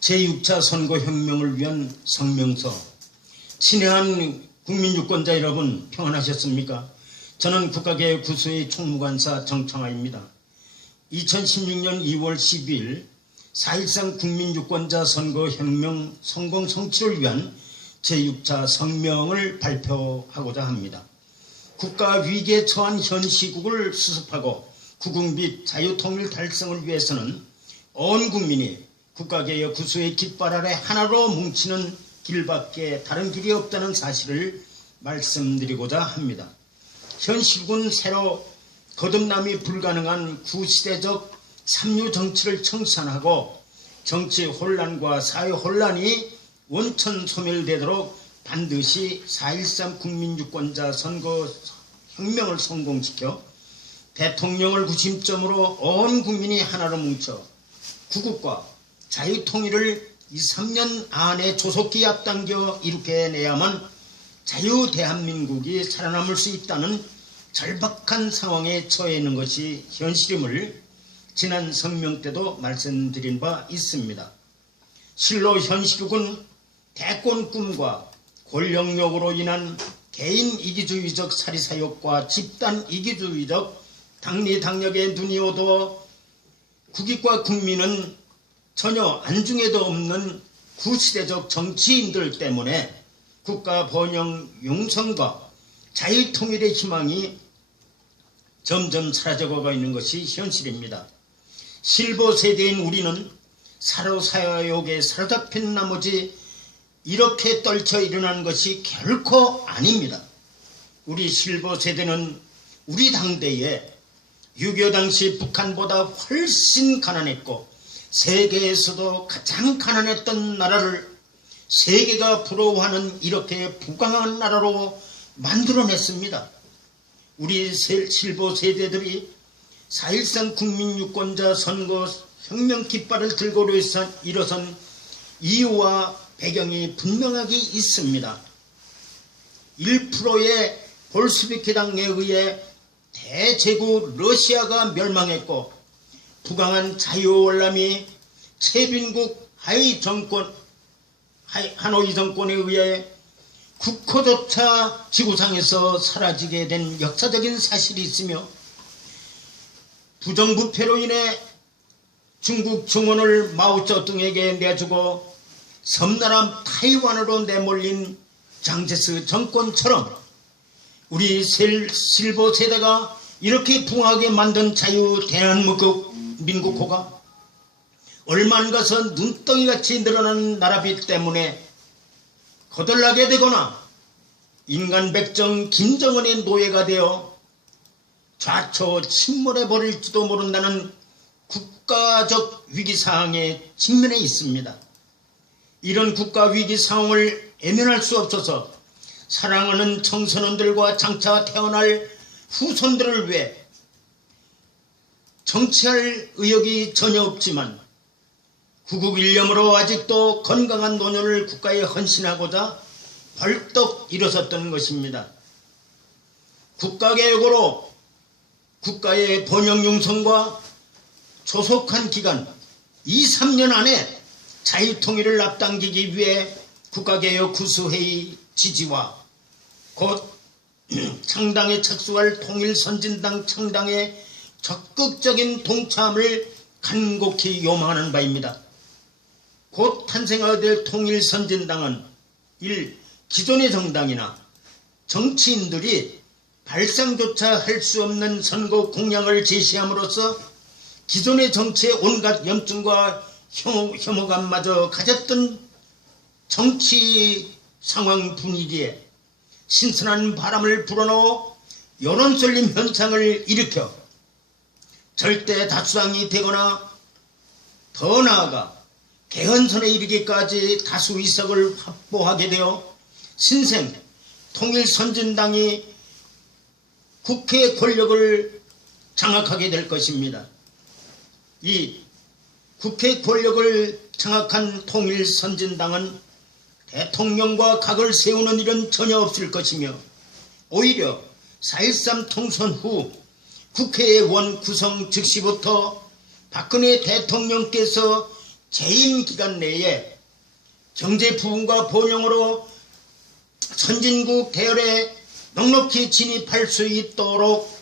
제6차 선거혁명을 위한 성명서. 친애한 국민유권자 여러분, 평안하셨습니까? 저는 국가개혁 구수의 총무관사 정청아입니다. 2016년 2월 12일 4.13 국민유권자 선거혁명 성공 성취를 위한 제6차 성명을 발표하고자 합니다. 국가 위기에 처한 현 시국을 수습하고 구국 및 자유통일 달성을 위해서는 온 국민이 국가개혁 구수의 깃발 아래 하나로 뭉치는 길밖에 다른 길이 없다는 사실을 말씀드리고자 합니다. 현 시국은 새로 거듭남이 불가능한 구시대적 삼류 정치를 청산하고 정치 혼란과 사회 혼란이 원천 소멸되도록 반드시 4.13 국민유권자 선거혁명을 성공시켜 대통령을 구심점으로 온 국민이 하나로 뭉쳐 구국과 자유통일을 2, 3년 안에 조속히 앞당겨 이룩해내야만 자유 대한민국이 살아남을 수 있다는 절박한 상황에 처해 있는 것이 현실임을 지난 성명 때도 말씀드린 바 있습니다. 실로 현 시국은 대권 꿈과 권력욕으로 인한 개인 이기주의적 사리사욕과 집단 이기주의적 당리당략에 눈이 어두워 국익과 국민은 전혀 안중에도 없는 구시대적 정치인들 때문에 국가 번영 용성과 자유통일의 희망이 점점 사라져가고 있는 것이 현실입니다. 실버 세대인 우리는 사로사욕에 사로잡힌 나머지 이렇게 떨쳐 일어난 것이 결코 아닙니다. 우리 실버 세대는 우리 당대에 6.25 당시 북한보다 훨씬 가난했고 세계에서도 가장 가난했던 나라를 세계가 부러워하는 이렇게 부강한 나라로 만들어냈습니다. 우리 실버 세대들이 4.13 국민유권자 선거 혁명 깃발을 들고 일어선 이유와 배경이 분명하게 있습니다. 1%의 볼스비키당에 의해 대제국 러시아가 멸망했고 부강한 자유월남이 최빈국 하노이 정권에 의해 국호조차 지구상에서 사라지게 된 역사적인 사실이 있으며 부정부패로 인해 중국 정원을 마오쩌둥에게 내주고 섬나라 타이완으로 내몰린 장제스 정권처럼 우리 실버 세대가 이렇게 붕하게 만든 자유 대한민국호가 얼마 안 가서 눈덩이같이 늘어나는 나라비 때문에 거덜나게 되거나 인간 백정 김정은의 노예가 되어 좌초 침몰해버릴지도 모른다는 국가적 위기상황에 직면해 있습니다. 이런 국가 위기 상황을 외면할 수 없어서 사랑하는 청소년들과 장차 태어날 후손들을 위해 정치할 의욕이 전혀 없지만 구국 일념으로 아직도 건강한 노년을 국가에 헌신하고자 벌떡 일어섰던 것입니다. 국가개혁으로 국가의 번영 융성과 조속한 기간 2, 3년 안에 자유통일을 앞당기기 위해 국가개혁 구수회의 지지와 곧 창당에 착수할 통일선진당 창당에 적극적인 동참을 간곡히 요망하는 바입니다. 곧 탄생하게 될 통일선진당은 1. 기존의 정당이나 정치인들이 발상조차 할 수 없는 선거 공약을 제시함으로써 기존의 정치의 온갖 염증과 혐오감마저 가졌던 정치 상황 분위기에 신선한 바람을 불어넣어 여론 쏠림 현상을 일으켜 절대 다수당이 되거나 더 나아가 개헌선에 이르기까지 다수 의석을 확보하게 되어 신생 통일선진당이 국회 권력을 장악하게 될 것입니다. 이 국회 권력을 장악한 통일선진당은 대통령과 각을 세우는 일은 전혀 없을 것이며 오히려 4.13 통선 후 국회의원 구성 즉시부터 박근혜 대통령께서 재임 기간 내에 경제 부흥과 번영으로 선진국 대열에 넉넉히 진입할 수 있도록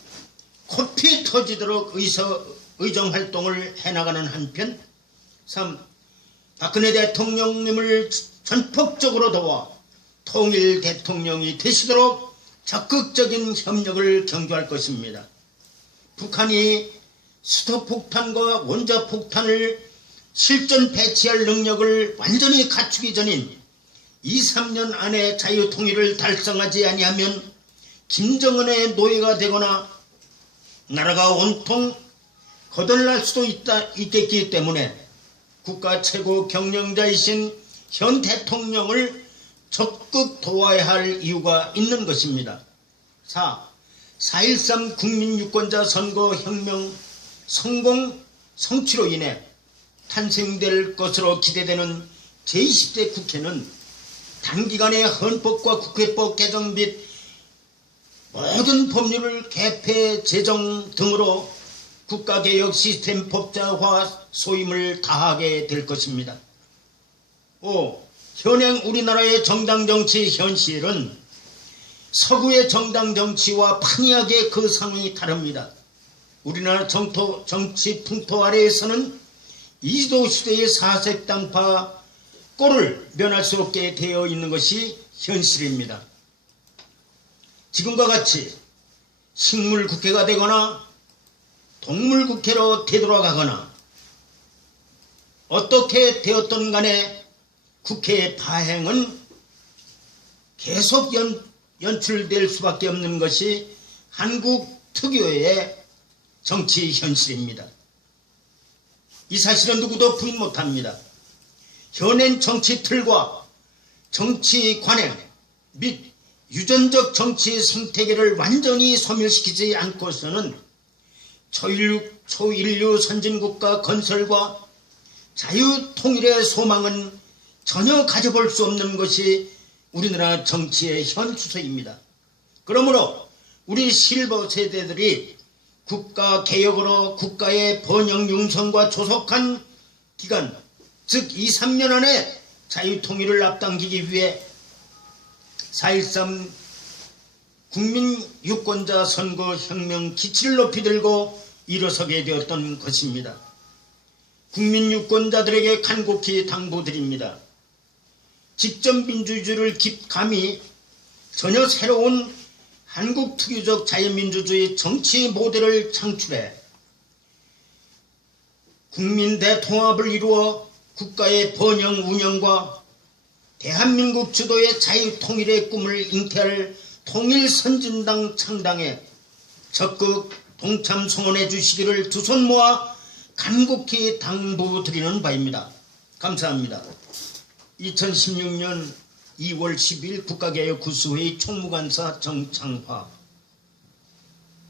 코피 터지도록 의정활동을 해나가는 한편 3. 박근혜 대통령님을 전폭적으로 도와 통일 대통령이 되시도록 적극적인 협력을 경주할 것입니다. 북한이 수소폭탄과 원자폭탄을 실전 배치할 능력을 완전히 갖추기 전인 2~3년 안에 자유통일을 달성하지 아니하면 김정은의 노예가 되거나 나라가 온통 거덜날 수도 있겠기 때문에 국가 최고 경영자이신 현 대통령을 적극 도와야 할 이유가 있는 것입니다. 4. 4.13 국민유권자 선거혁명 성취로 인해 탄생될 것으로 기대되는 제20대 국회는 단기간에 헌법과 국회법 개정 및 모든 법률을 개폐, 제정 등으로 국가개혁 시스템 법제화 소임을 다하게 될 것입니다. 5. 현행 우리나라의 정당정치 현실은 서구의 정당정치와 판이하게 그 상황이 다릅니다. 우리나라 정치 풍토 아래에서는 이도 시대의 사색당파 꼴을 면할 수 없게 되어 있는 것이 현실입니다. 지금과 같이 식물국회가 되거나 동물국회로 되돌아가거나 어떻게 되었던 간에 국회의 파행은 계속 연출될 수밖에 없는 것이 한국 특유의 정치 현실입니다. 이 사실은 누구도 부인 못합니다. 현행 정치 틀과 정치 관행 및 유전적 정치 생태계를 완전히 소멸시키지 않고서는 초인류 선진국가 건설과 자유통일의 소망은 전혀 가져볼 수 없는 것이 우리나라 정치의 현 추세입니다. 그러므로 우리 실버 세대들이 국가개혁으로 국가의 번영 융성과 조속한 기간, 즉 2~3년 안에 자유통일을 앞당기기 위해 4.13 국민유권자 선거혁명 기치를 높이 들고 일어서게 되었던 것입니다. 국민유권자들에게 간곡히 당부드립니다. 직접민주주의를 감히 전혀 새로운 한국 특유적 자유민주주의 정치 모델을 창출해 국민 대통합을 이루어 국가의 번영 운영과 대한민국 주도의 자유통일의 꿈을 잉태할 통일선진당 창당에 적극 동참 성원해 주시기를 두 손 모아 간곡히 당부드리는 바입니다. 감사합니다. 2016년 2월 10일 국가개혁 구수회의 총무관사 정창화.